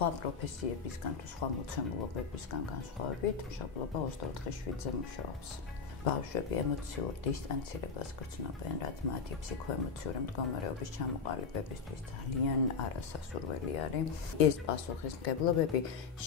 სხვა პროფესიებისგან თუ სხვა მოცემულობებისგან განსხვავებით, მშობლობა 24/7-ზე მუშაობს. ბავშვები ემოციურ დისტანცირებას გრძნობენ, რაც მათი ფსიქოემოციური მდგომარეობის ჩამოყალიბებისთვის ძალიან არასასურველი არის. ეს პასუხისმგებლობები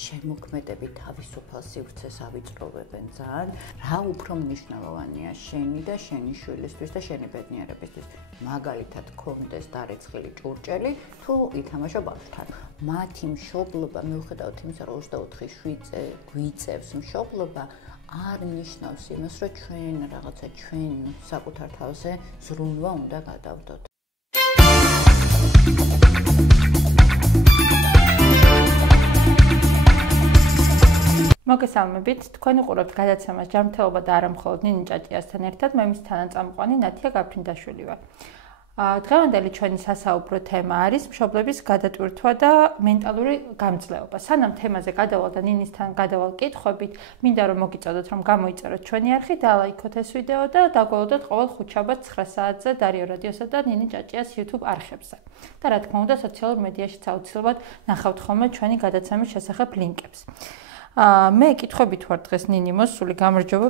შემოქმედები თავისუფალ სივრცეს ავიწროვებენ ძალიან, რა უფრო მნიშვნელოვანია შენი და შენი შვილისთვის და შენი ბედნიერებისთვის. მაგალითად, გქონდეს დარეცხილი ჭურჭელი, თუ ითამაშო ბავშვთან. მათი მშობლობა, მიუხედავად იმისა, რომ 24/7-ზე გვიწევს მშობლობა, არ ნიშნავს იმას, რომ ჩვენ რაღაცა ჩვენ საკუთარ თავზე ზრუნვა უნდა გადავდოთ. მოგესალმებით, თქვენ უყურებთ გადაცემას ჯანმრთელობა და არა მხოლოდ ნინი ჭაჭიასთან ერთად, მე მის თანაწამყვანი ნათია გაფრინდაშვილი ვარ. დღევანდელი ჩვენი სასაუბრო თემა არის მშობლების გადატვირთვა და მენტალური გამძლეობა. სანამ თემაზე გადავალ და ნინისთან გადავალ კითხვებით, მინდა რომ მოგიწოდოთ, რომ გამოიწეროთ ჩვენი არხი, დალაიქოთ ეს ვიდეო და დაგვალოდოთ ყოველ ხუთშაბათ 9 საათზე დარიო რადიოსა და ნინი ჭაჭიას YouTube არხებზე. და რა თქმა უნდა, სოციალურ მედიაშიც აუცილებლად ნახავთ ხოლმე ჩვენი გადაცემის შესახებ ლინკებს. მე კითხვებით ვარ დღეს ნინი მოსული, გამარჯობა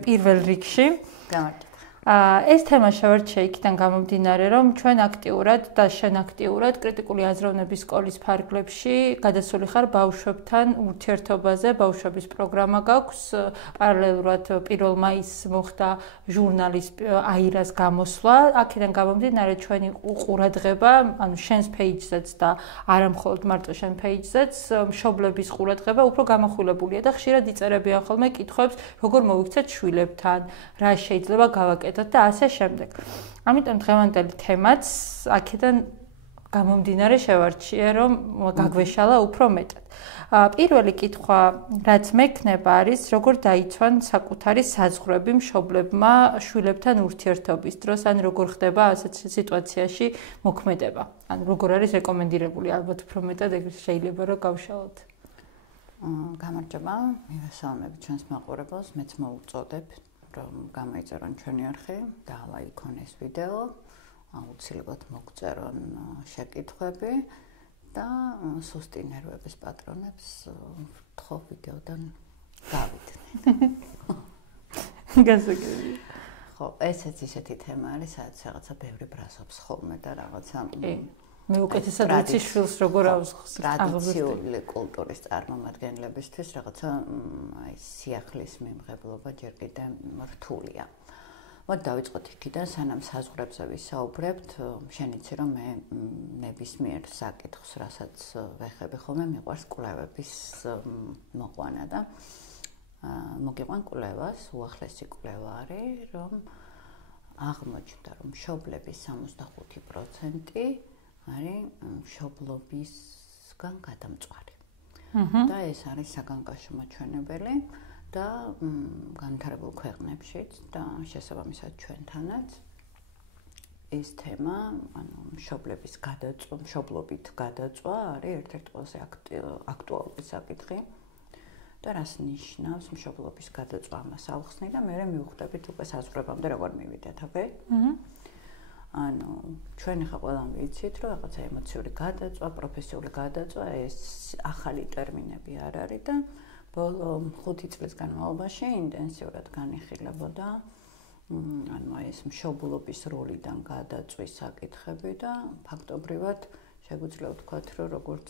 პირველ რიგში. გამარჯობა. ეს თემა შევარჩია იქიდან გამომდინარე, რომ ჩვენ აქტიურად და შენ აქტიურად კრიტიკული აზროვნების სკოლის ფარგლებში გადასული ხარ ბავშვებთან ურთიერთობაზე, ბავშვების პროგრამა გაქვს, პარალელურად 1 მაისს მოხდა ჟურნალის აირას გამოსვლა, აქედან გამომდინარე ჩვენი ყურადღება, ანუ შენს პეიჯზეც და არა მხოლოდ მარტო შენ პეიჯზეც, მშობლების ყურადღება უფრო გამახვილებულია და ხშირად იწერებიან ხოლმე კითხვებს, როგორ მოვიქცეთ შვილებთან, რა შეიძლება გავაკეთოთ და ასე შემდეგ. ამიტომ დღევანდელი თემაც აქედან გამომდინარე შევარჩიე, რომ გაგვეშალა უფრო მეტად. პირველი კითხვა, რაც მექნება არის, როგორ დაიცვან საკუთარი საზღვრები მშობლებმა შვილებთან ურთიერთობის დროს, ან როგორ ხდება ასეთ სიტუაციაში მოქმედება. ან როგორ არის რეკომენდირებული, ალბათ უფრო მეტად ეგრეთ შეიძლება რომ გავშალოთ. გამარჯობა, მივესალმებით ჩვენს მაყურებელს, მეც მოვუწოდებ რომ გამოიწერონ ჩვენი არხი და ლაიქონ ეს ვიდეო, აუცილებლად მოგწერონ შეკითხვები და სუსტი ნერვების პატრონებს ვთხოვ ვიდეოდან გავიდნენ. გასაგებია. ხო, ესეც ისეთი თემა არის, სადაც რაღაცა ბევრი ბრაზობს ხოლმე და რაღაცა მე უკეთესად ვიცი შვილს როგორ ავსხს ტრადიციული კულტურის წარმომადგენლებისთვის რაღაცა აი სიახლის მიმღებლობა ჯერ კიდევ რთულია. მოდი დავიწყოთ იქიდან, სანამ საზღვრებზე ვისაუბრებთ, შენ იცი რომ მე ნებისმიერ საკითხს, რასაც ვეხები ხოლმე, მიყვარს კვლევების მოყვანა და მოგიყვან კვლევას, უახლესი კვლევა არის, რომ აღმოჩნდა, რომ მშობლების 65% არის მშობლობისგან გადამწვარი. და ეს არის საგანგაშო მაჩვენებელი და განვითარებულ ქვეყნებშიც და შესაბამისად ჩვენთანაც ეს თემა, ანუ მშობლების გადაწვა, მშობლობით გადაწვა არის ერთ-ერთი ყველაზე აქტუალური საკითხი. და რას ნიშნავს მშობლობის გადაწვა, ამას ავხსნი და მე მივხვდებით უკვე საზღვრებამდე როგორ მივიდეთ, ოკეი? ანუ ჩვენ ახლა ყველამ ვიცით, რომ რაღაცა ემოციური გადაწვა, პროფესიული გადაწვა, ეს ახალი ტერმინები არ არის და ბოლო 5 წლის განმავლობაში ინტენსიურად განიხილებოდა ანუ ეს მშობლობის როლიდან გადაწვის საკითხები და ფაქტობრივად შეგვიძლია ვთქვათ, რომ როგორც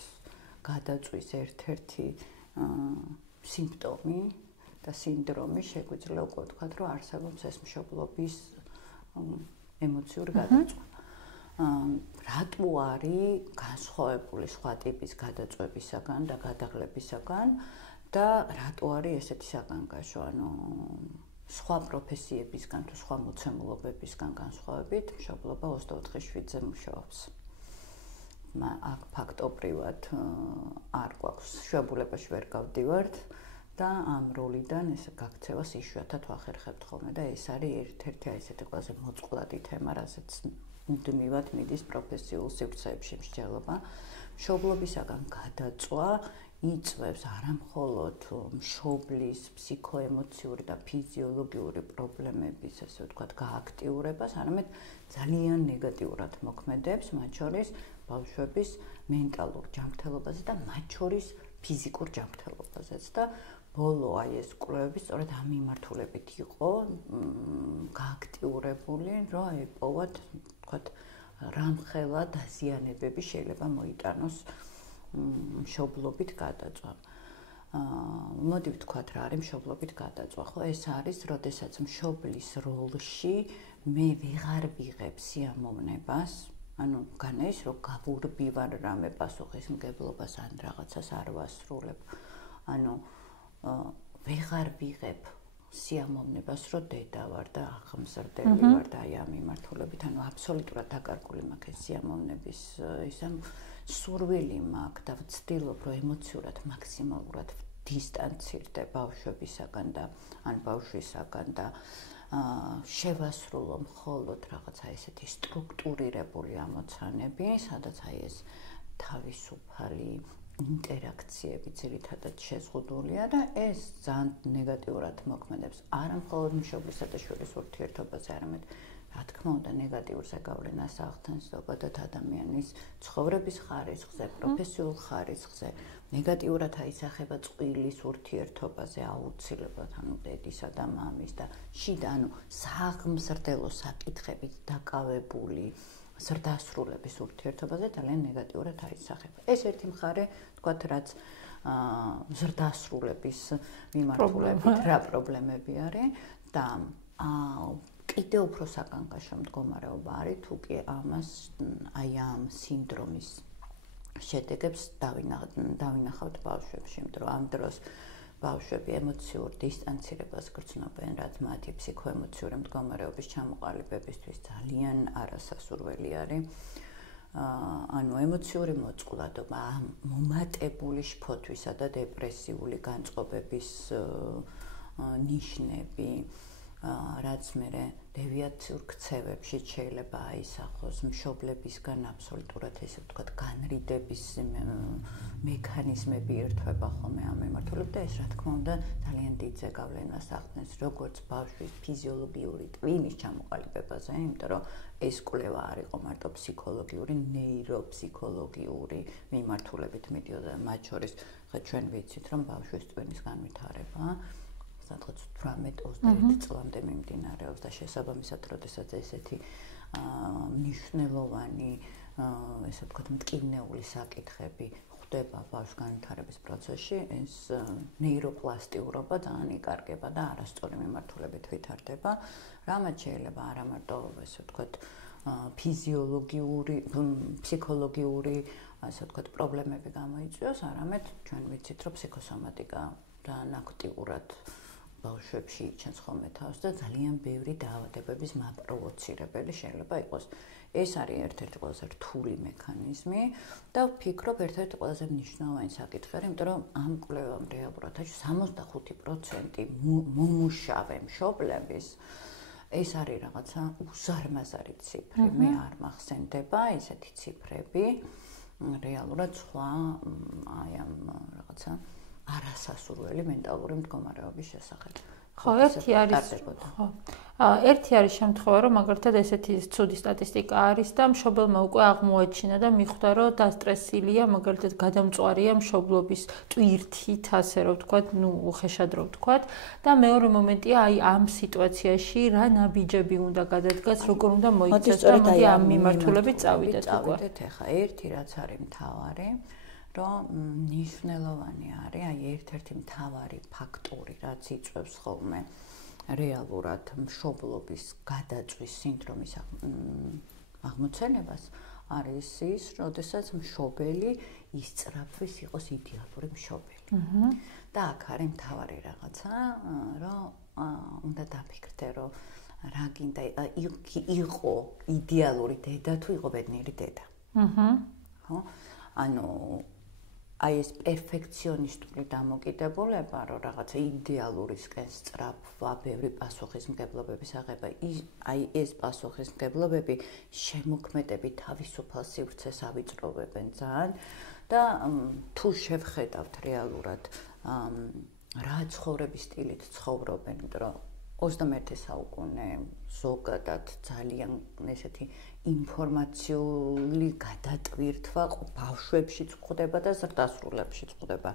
გადაწვის ერთ-ერთი სიმპტომი და სინდრომი შეგვიძლია უკვე ვთქვათ, რომ არსებობს ეს მშობლობის ემოციური გადაწვა. რატო არის განსხვავებული სხვა ტიპის გადაწვებისაგან და გადაღლებისაგან და რატო არის ესეთი საგანგაშო, ანუ სხვა პროფესიებისგან თუ სხვა მოცემულობებისგან განსხვავებით, მშობლობა 24/7-ზე მუშაობს. აქ ფაქტობრივად არ გვაქვს შვებულებაში ვერ გავდივართ და ამ როლიდან ეს გაქცევას იშვიათად ვახერხებთ ხოლმე და ეს არის ერთ-ერთი ესეთი ყველაზე მოწყვლადი თემა, რასაც მუდმივად მიდის პროფესიულ სივრცეებში მსჯელობა. მშობლობისაგან გადაწვა იწვევს არა მხოლოდ მშობლის ფსიქოემოციური და ფიზიოლოგიური პრობლემების, ასე ვთქვათ, გააქტიურებას, არამედ ძალიან ნეგატიურად მოქმედებს, მათ შორის ბავშვების მენტალურ ჯანმრთელობაზე და მათ შორის ფიზიკურ ჯანმრთელობაზეც და ბოლო აი ეს კვლევები სწორედ ამ მიმართულებით იყო გააქტიურებული, რომ ეპოვათ, ვთქვათ, რამხელა დაზიანებები შეიძლება მოიტანოს მშობლობით გადაწვა. მოდი ვთქვათ, რა არის მშობლობით გადაწვა, ხო? ეს არის, როდესაც მშობლის როლში მე ვეღარ ვიღებ სიამოვნებას, ანუ განა ის, რომ გავურბივარ რამე პასუხისმგებლობას ან რაღაცას არ ვასრულებ. ანუ ვეღარ ვიღებ სიამოვნებას, რომ დედა ვარ და აღმზრდელი ვარ და აი ამ მიმართულებით, ანუ აბსოლუტურად დაკარგული მაქვს ეს სიამოვნების ისა სურვილი მაქვს და ვცდილობ, რომ ემოციურად მაქსიმალურად დისტანცირდე ბავშვებისაგან და ან ბავშვისაგან და შევასრულო მხოლოდ რაღაცა ესეთი სტრუქტურირებული ამოცანები, სადაც აი ეს თავისუფალი ინტერაქციები ძირითადად შეზღუდულია და ეს ძალიან ნეგატიურად მოქმედებს არა მხოლოდ მშობლისა და შვილის ურთიერთობაზე, არამედ რა თქმა უნდა ნეგატიურზე გავლენას ახდენს ზოგადად ადამიანის ცხოვრების ხარისხზე, პროფესიულ ხარისხზე, ნეგატიურად აისახება წყვილის ურთიერთობაზე აუცილებლად, ანუ დედისა და მამის და შიდა, ანუ საღმსრდელო საკითხებით დაკავებული ზრდასრულების ურთიერთობაზე ძალიან ნეგატიურად აისახება. ეს ერთი მხარე, თქვათ, რაც ზრდასრულების მიმართულებით რა პრობლემები არის და კიდევ უფრო საკანკაშო მდგომარეობა არის, თუ კი ამას აი ამ სინდრომის შედეგებს დავინახავთ ბავშვებში, იმიტომ რომ ამ დროს ბავშვები ემოციურ დისტანცირებას გრძნობენ, რაც მათი ფსიქოემოციური მდგომარეობის ჩამოყალიბებისთვის ძალიან არასასურველი არის. ანუ ემოციური მოწყვლადობა, მომატებული შფოთვისა და დეპრესიული განწყობების ნიშნები, რაც მე დევიაციურ ქცევებში შეიძლება აისახოს, მშობლებისგან აბსოლუტურად ესე ვთქვათ, განრიდების მექანიზმები ერთვება ხოლმე ამ მიმართულებით და ეს რა თქმა უნდა ძალიან დიდ ზეგავლენას ახდენს როგორც ბავშვის ფიზიოლოგიური ტვინის ჩამოყალიბებაზე, იმიტომ რომ ეს კვლევა არ იყო მარტო ფსიქოლოგიური, ნეიროფსიქოლოგიური მიმართულებით მიდიოდა, მათ შორის ხა ჩვენ ვიცით, რომ ბავშვის ტვინის განვითარება სადღაც 18-21 წლამდე მიმდინარეობს და შესაბამისად, როდესაც ესეთი მნიშვნელოვანი, ესე ვთქვათ, მტკივნეული საკითხები ხდება ბავშვის განვითარების პროცესში, ეს ნეიროპლასტიურობა ძალიან იკარგება და არასწორი მიმართულებით ვითარდება, რამაც შეიძლება არა მარტო, ესე ვთქვათ, ფიზიოლოგიური, ფსიქოლოგიური, ასე ვთქვათ, პრობლემები გამოიწვიოს, არამედ ჩვენ ვიცით, რომ ფსიქოსომატიკა ძალიან აქტიურად ბავშვებში იჩენს ხოლმე თავს და ძალიან ბევრი დაავადებების მაპროვოცირებელი შეიძლება იყოს. ეს არის ერთ-ერთი ყველაზე რთული მექანიზმი და ვფიქრობ, ერთ-ერთი ყველაზე მნიშვნელოვანი საკითხი არის, იმიტომ რომ ამ კვლევამ რეალურად 65% მომუშავე მშობლების ეს არის რაღაცა უზარმაზარი ციფრი. მე არ მახსენდება ესეთი ციფრები რეალურად სხვა აი ამ რაღაცა არასასურველი მენტალური მდგომარეობის შესახებ. ხო, ერთი არის შემთხვევა, რომ მაგალითად ესეთი ცუდი სტატისტიკა არის და მშობელმა უკვე აღმოაჩინა და მიხვდა, რომ დასტრესილია, მაგალითად გადამწვარია მშობლობის ტვირთით, ასე რომ ვთქვათ, უხეშად რომ ვთქვათ და მეორე მომენტია, აი ამ სიტუაციაში რა ნაბიჯები უნდა გადადგას, როგორ უნდა მოიქცეს და მოდი ამ მიმართულებით წავიდეთ უკვე. ეხლა ერთი რაც არის მთავარი რომ მნიშვნელოვანი არის აი ერთ-ერთი მთავარი ფაქტორი, რაც იწვევს ხოლმე რეალურად მშობლობის გადაწვის სინდრომის აღმოცენებას, არის ის, როდესაც მშობელი ისწრაფვის იყოს იდეალური მშობელი. და აქ არის მთავარი რაღაცა, რომ უნდა დაფიქრდე, რომ რა გინდა იყო იდეალური დედა თუ იყო ბედნიერი დედა. ხო? ანუ აი ეს პერფექციონისტული დამოკიდებულება, რომ რაღაცა იდეალურისკენ სწრაფვა, ბევრი პასუხისმგებლობების აღება, აი ეს პასუხისმგებლობები შემოქმედებით თავისუფალ სივრცეს ავიწროვებენ ძალიან და თუ შევხედავთ რეალურად რა ცხოვრების სტილით ცხოვრობენ, იმიტომ რომ 21 საუკუნე ზოგადად ძალიან ესეთი ინფორმაციული გადატვირთვა ბავშვებშიც გვხდება და ზრდასრულებშიც გვხდება.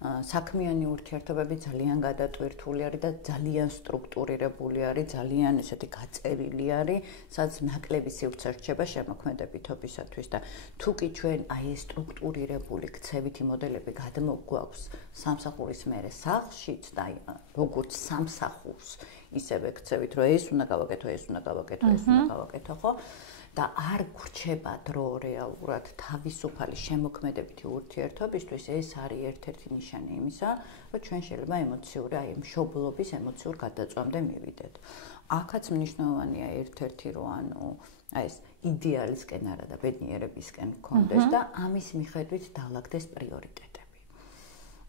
საქმიანი ურთიერთობები ძალიან გადატვირთული არის და ძალიან სტრუქტურირებული არის, ძალიან ესეთი გაწერილი არის, სადაც ნაკლები სივრცე რჩება შემოქმედებითობისათვის და თუ კი ჩვენ აი ეს სტრუქტურირებული ქცევითი მოდელები გადმოგვაქვს სამსახურის მერე სახლშიც და აი როგორც სამსახურს ისევე ქცევით, რომ ეს უნდა გავაკეთო, ეს უნდა გავაკეთო, ეს უნდა გავაკეთო, ხო? და არ გრჩება დრო რეალურად თავისუფალი შემოქმედებითი ურთიერთობისთვის, ეს არის ერთ-ერთი ნიშანი იმისა, რომ ჩვენ შეიძლება ემოციური, აი მშობლობის ემოციურ გადაწვამდე მივიდეთ. აქაც მნიშვნელოვანია ერთ-ერთი, რომ ანუ აი ეს იდეალისკენ არა და ბედნიერებისკენ გქონდეს და ამის მიხედვით დაალაგდეს პრიორიტეტები.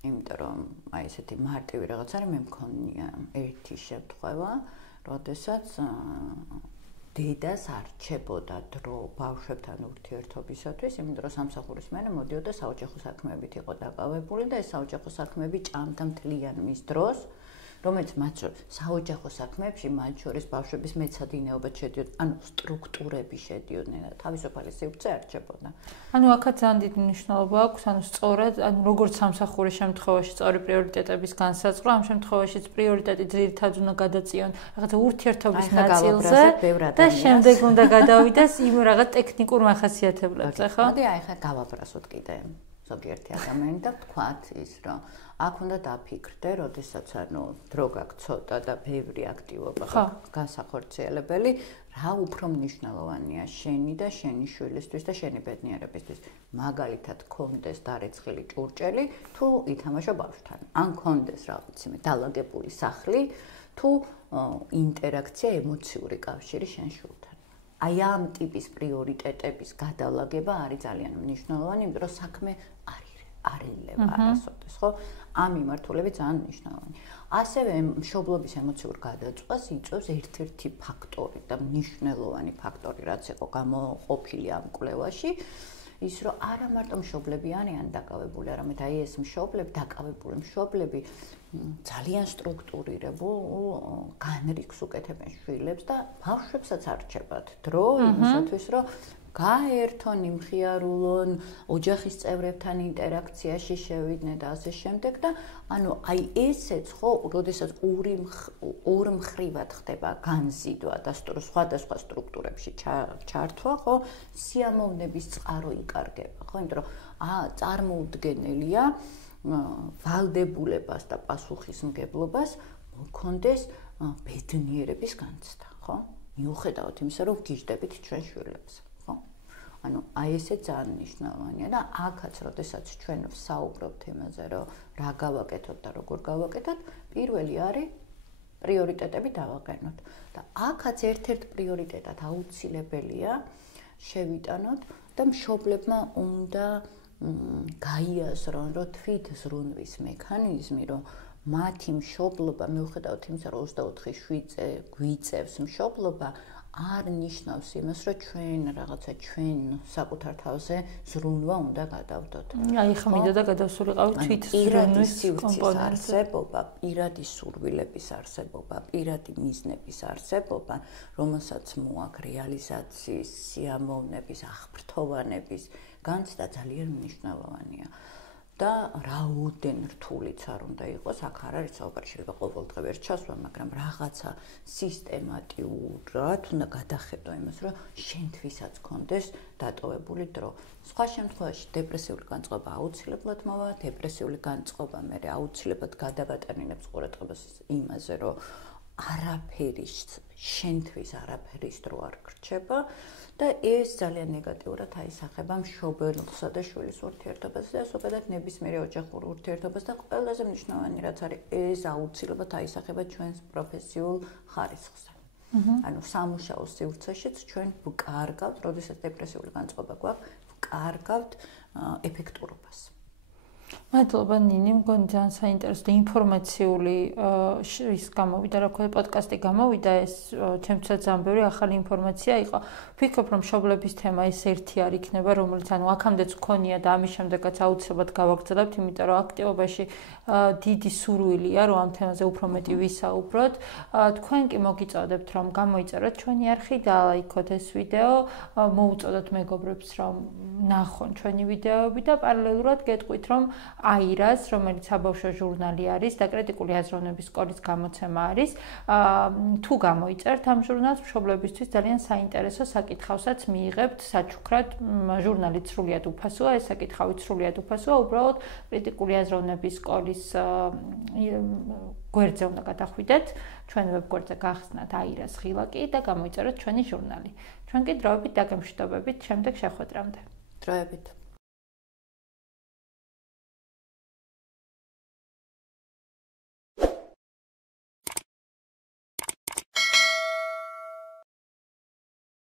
იმიტომ რომ აი ესეთი მარტივი რაღაც არის, მე მქონია ერთი შემთხვევა, როდესაც დედას არჩებოდა დრო ბავშვებთან ურთიერთობისათვის, იმიტომ რომ სამსახურის მერე მოდიოდა საოჯახო საქმეებით იყო დაკავებული და ეს საოჯახო საქმეები ჭამდა მთლიან მის დროს, რომელიც მათ საოჯახო საქმეებში მათ შორის ბავშვების მეცადინეობად შედიოდა, ანუ სტრუქტურები შედიოდნენ და თავისუფალი სივრცე არჩებოდა. ანუ აქაც ძალიან დიდი მნიშვნელობა აქვს, ანუ სწორად, ანუ როგორც სამსახურის შემთხვევაში სწორი პრიორიტეტების განსაზღვრა, ამ შემთხვევაშიც პრიორიტეტი ძირითადად უნდა გადაწიონ რაღაცა ურთიერთობის ნაწილზე და შემდეგ უნდა გადავიდეს იმ რაღაც ტექნიკურ მახასიათებლებზე, ხო? მოდი აი ხა გავაბრასოთ კიდე ზოგიერთი ადამიანი და ვთქვათ ის, რომ აქ უნდა დაფიქრდე, როდესაც ანუ დრო გაქვს ცოტა და ბევრი აქტივობა განსახორციელებელი, რა უფრო მნიშვნელოვანია შენი და შენი შვილისთვის და შენი ბედნიერებისთვის. მაგალითად, კონდეს დარეცხილი ჭურჭელი, თუ ითამაშო ბავშვთან. ან კონდეს რაღაცა დალაგებული სახლი, თუ ინტერაქცია, ემოციური კავშირი შენ შვილთან. აი ამ ტიპის პრიორიტეტების გადალაგება არის ძალიან მნიშვნელოვანი, იმიტომ რომ საქმე არ ილევა არასოდეს, ხო? ამ მიმართულებით ძალიან მნიშვნელოვანი. ასევე მშობლობის ემოციურ გადაწყვეტას იწვევს ერთ-ერთი ფაქტორი და მნიშვნელოვანი ფაქტორი, რაც იყო გამოყოფილი ამ კვლევაში, ის რომ არა მარტო მშობლები არიან დაკავებული, არამედ აი ეს მშობლები, დაკავებული მშობლები ძალიან სტრუქტურირებულ განრიგს უკეთებენ შვილებს და ბავშვებსაც არჩევათ დრო იმისათვის, რომ გაერთონ, იმხიარულონ, ოჯახის წევრებთან ინტერაქციაში შევიდნენ და ასე შემდეგ და ანუ აი ესეც ხო, როდესაც ორმხრივად ხდება განზიდვა და სხვადასხვა სტრუქტურებში ჩართვა, ხო, სიამოვნების წყარო იკარგება, ხო, იმიტომ რომ წარმოუდგენელია ვალდებულებას და პასუხისმგებლობას მოქონდეს ბედნიერების განცდა, ხო? მიუხედავად იმისა, რომ ვგიჟდებით ჩვენ შვილებს. ანუ აი ესე ძალიან მნიშვნელოვანია და აქაც როდესაც ჩვენ ვსაუბრობთ იმაზე, რომ რა გავაკეთოთ და როგორ გავაკეთოთ, პირველი არის პრიორიტეტები დავაყენოთ. და აქაც ერთ-ერთ პრიორიტეტად აუცილებელია შევიტანოთ და მშობლებმა უნდა გაიაზრონ, რომ თვით ზრუნვის მექანიზმი, რომ მათი მშობლობა, მიუხედავად იმისა, რომ 24 შვიდზე გვიწევს მშობლობა, არ ნიშნავს იმას, რომ ჩვენ რაღაცა ჩვენ საკუთარ თავზე ზრუნვა უნდა გადავდოთ. აი ხა მინდა და გადავსულიყავი თვით ზრუნვის კომპონენტი. არსებობა, პირადი სურვილების არსებობა, პირადი მიზნების არსებობა, რომელსაც მოაქვს რეალიზაციის, სიამოვნების, აღფრთოვანების განცდა ძალიან მნიშვნელოვანია. და რაოდენ რთულიც არ უნდა იყოს, აქ არ არის საუბარი, შეიძლება ყოველდღე ვერ ჩასვა, მაგრამ რაღაცა სისტემატიურად უნდა გადახედო იმას, რომ შენთვისაც გქონდეს დატოვებული დრო. სხვა შემთხვევაში დეპრესიული განწყობა აუცილებლად მოვა, დეპრესიული განწყობა მე აუცილებლად გადავატანინებს ყურადღებას იმაზე, რომ არაფერი შენთვის არაფერის დრო არ გრჩება და ეს ძალიან ნეგატიურად აისახება მშობელსა და შვილის ურთიერთობაზე და ზოგადად ნებისმიერ ოჯახურ ურთიერთობას და ყველაზე მნიშვნელოვანი რაც არის, ეს აუცილებლად აისახება ჩვენს პროფესიულ ხარისხზე. ანუ სამუშაო სივრცეშიც ჩვენ ვკარგავთ, როდესაც დეპრესიული განწყობა გვაქვს, ვკარგავთ ეფექტურობას. მადლობა ნინი, მგონი ძალიან საინტერესო ინფორმაციული ის გამოვიდა, რა ქვია, პოდკასტი გამოვიდა, ეს ჩემთვისაც ძალიან ბევრი ახალი ინფორმაცია იყო. ვფიქრობ, რომ მშობლების თემა ეს ერთი არ იქნება, რომელიც ანუ აქამდეც გქონია და ამის შემდეგაც აუცილებლად გავაგრძელებთ, იმიტომ რომ აქტივობაში დიდი სურვილია, რომ ამ თემაზე უფრო მეტი ვისაუბროთ. თქვენ კი მოგიწოდებთ, რომ გამოიწეროთ ჩვენი არხი და ლაიქოთ ეს ვიდეო, მოუწოდოთ მეგობრებს, რომ ნახონ ჩვენი ვიდეოები და პარალელურად გეტყვით, რომ აირას, რომელიც საბავშვო ჟურნალი არის და კრიტიკული აზროვნების სკოლის გამოცემა არის, თუ გამოიწერთ ამ ჟურნალს, მშობლებისთვის ძალიან საინტერესო საკითხავსაც მიიღებთ საჩუქრად. ჟურნალი სრულიად უფასოა, ეს საკითხავი სრულიად უფასოა, უბრალოდ კრიტიკული აზროვნების სკოლის გვერდზე უნდა გადახვიდეთ, ჩვენ ვებგვერდზე გახსნათ აირას ღილაკი და გამოიწეროთ ჩვენი ჟურნალი. ჩვენ კი დროებით დაგემშვიდობებით შემდეგ შეხვედრამდე. დროებით.